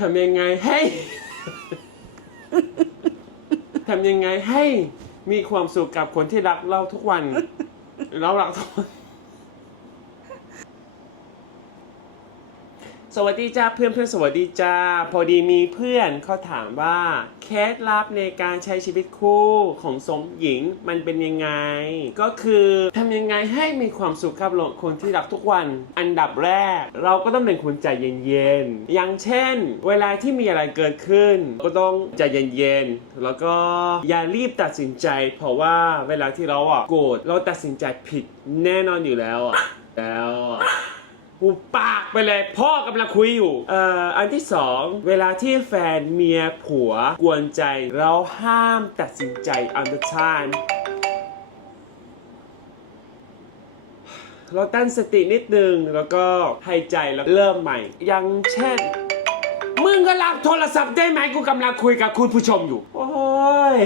ทำยังไงให้ทำยังไงให้มีความสุขกับคนที่รักเราทุกวัน เรารักทุกวัน สวัสดีจ้าเพื่อนเพื่อนสวัสดีจ้าพอดีมีเพื่อนเขาถามว่าเคล็ดลับในการใช้ชีวิตคู่ของสมหญิงมันเป็นยังไง ก็คือทำยังไงให้มีความสุขกับคนที่รักทุกวัน อันดับแรก เราก็ต้องเป็นคนใจเย็นๆอย่างเช่น เวลาที่มีอะไรเกิดขึ้น ก็ต้องใจเย็นๆแล้วก็อย่ารีบตัดสินใจ เพราะว่าเวลาที่เราอะโกรธเราตัดสินใจผิดแน่นอนอยู่แล้วอะแล้วอะ หูปากไปเลย พ่อกำลังคุยอยู่เอ่ออันที่สองเวลาที่แฟนเมียผัวกวนใจ เราห้ามตัดสินใจ on the time เราตั้งสตินิดนึง แล้วก็หายใจแล้วเริ่มใหม่อย่างเช่น มึงก็รับโทรศัพท์ได้ไหมกูกำลังคุยกับคุณผู้ชมอยู่ โอ้ย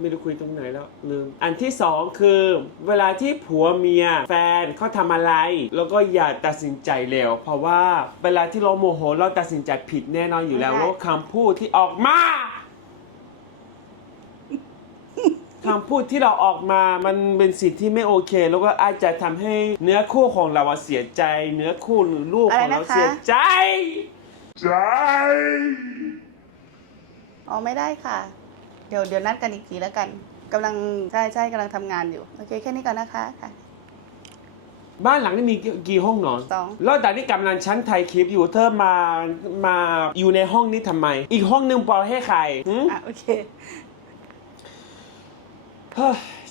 ไม่รู้คุยตรงไหนแล้วลืม อันที่สองคือ เวลาที่ผัวเมียแฟนเขาทำอะไร แล้วก็อย่าตัดสินใจเร็วเพราะว่าเวลาที่เราโมโหเราตัดสินใจผิดแน่นอนอยู่แล้วไม่ได้แล้วคำพูดที่ออกมาคำพูดที่เราออกมา มันเป็นสิ่งที่ไม่โอเค แล้วก็อาจจะทำให้เนื้อคู่ของเราอะเสียใจ เนื้อคู่หรือลูกของเราอะไรนะคะเสียใจ ใจ อ๋อไม่ได้ค่ะ เดี๋ยวเดี๋ยวนัดกันอีกทีแล้วกันกำลังใช่ใช่กำลังทำงานอยู่ โอเคแค่นี้ก่อนนะคะค่ะ บ้านหลังนี้มีกี่กี่ห้องนอนสอง แล้วแต่นี่กำลังชั้นไทยคลิปอยู่เธอมามาอยู่ในห้องนี้ทำไม อีกห้องหนึ่งปล่อยให้ใครหึอะโอเคเฮ้ย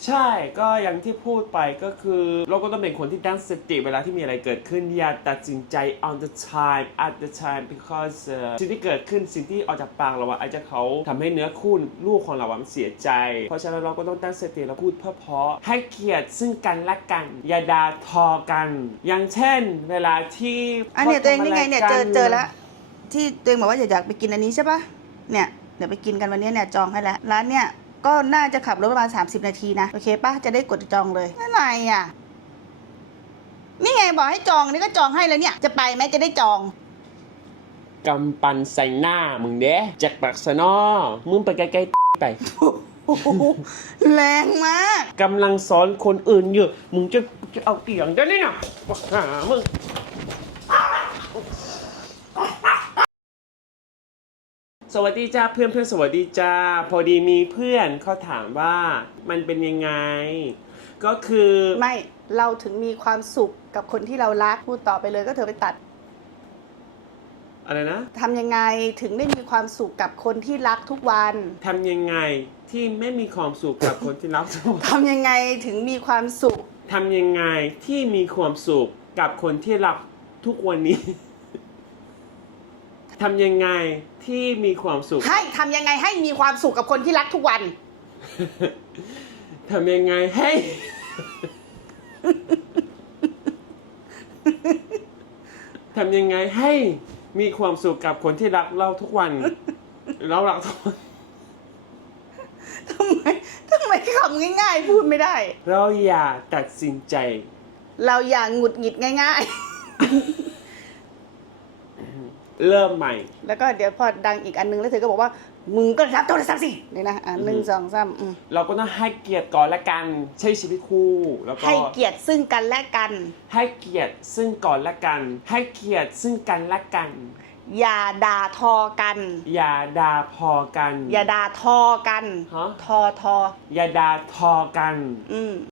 ใช่ก็อย่างที่พูดไปก็คือเราก็ต้องเป็นคนที่ตั้งสติเวลาที่มีอะไรเกิดขึ้น อย่าตัดสินใจ on the time at the time because สิ่งที่เกิดขึ้นสิ่งที่ออกจากปากเราอะอาจจะเขาทำให้เนื้อคู่ลูกของเรามันเสียใจ เพราะฉะนั้นเราก็ต้องตั้งสติแล้วพูดเพราะให้เกียรติซึ่งกันและกัน อย่าด่าทอกัน อย่างเช่น เวลาที่อันเนี้ยตัวเองนี่ไงเนี่ยเจอขาทำะรกัเจอแล้วที่ตัวเองบอกว่าอยากอยากไปกินอันนี้ใช่ปะเนี่ยเดี๋ยวไปกินกันวันนี้เนี่ยจองให้แล้วร้านเนี่ย ก็น่าจะขับรถประมาณ 30 นาทีนะ โอเคปะจะได้กดจองเลยอะไรอะ นี่ไงบอกให้จองนี่ก็จองให้แล้วเนี่ย จะไปไหมจะได้จองกำปั้นใส่หน้ามึงเด้จากปากสนอมึงไปใกล้ๆไปโอ้โหแรงมากกำลังสอนคนอื่นอยู่ มึงจะจะเอาเตียงได้ไหมเนี่ยหามึง สวัสดีจ้าเพื่อนเพื่อนๆสวัสดีจ้าพอดีมีเพื่อนเขาถามว่ามันเป็นยังไง ก็คือไม่เราถึงมีความสุขกับคนที่เรารักพูดต่อไปเลยก็เธอไปตัดอะไรนะทำยังไงถึงได้มีความสุขกับคนที่รักทุกวันทำยังไงที่ไม่มีความสุขกับคนที่รักทุกวันทำยังไงถึงมีความสุขทำยังไงที่มีความสุขกับคนที่รักทุกวันนี้ ทำยังไงที่มีความสุข ให้ทำยังไงให้มีความสุขกับคนที่รักทุกวัน ทำยังไงให้ ทำยังไงให้มีความสุขกับคนที่รักเราทุกวัน เรารักทุกวันทำไมทำไมคำง่ายๆ พูดไม่ได้ เราอย่าตัดสินใจ เราอย่างหงุดหงิดง่าย เริ่มใหม่ๆแล้วก็เดี๋ยวพอดังอีกอันนึงแล้วเธอก็บอกว่า มึงก็รับโทรศัพท์สิเนี่ยนะอะหนึ่งสองสามอืมเราก็ต้องให้เกียรติก่อนละกันใช้ชีวิตคู่แล้วก็ให้เกียรติซึ่งกันและกัน ให้เกียรติซึ่งก่อนละกัน ให้เกียรติซึ่งกันและกัน อย่าด่าทอกัน อย่าด่าพอกัน อย่าด่าทอกัน ฮะ ทอทออย่าด่าทอกัน อืม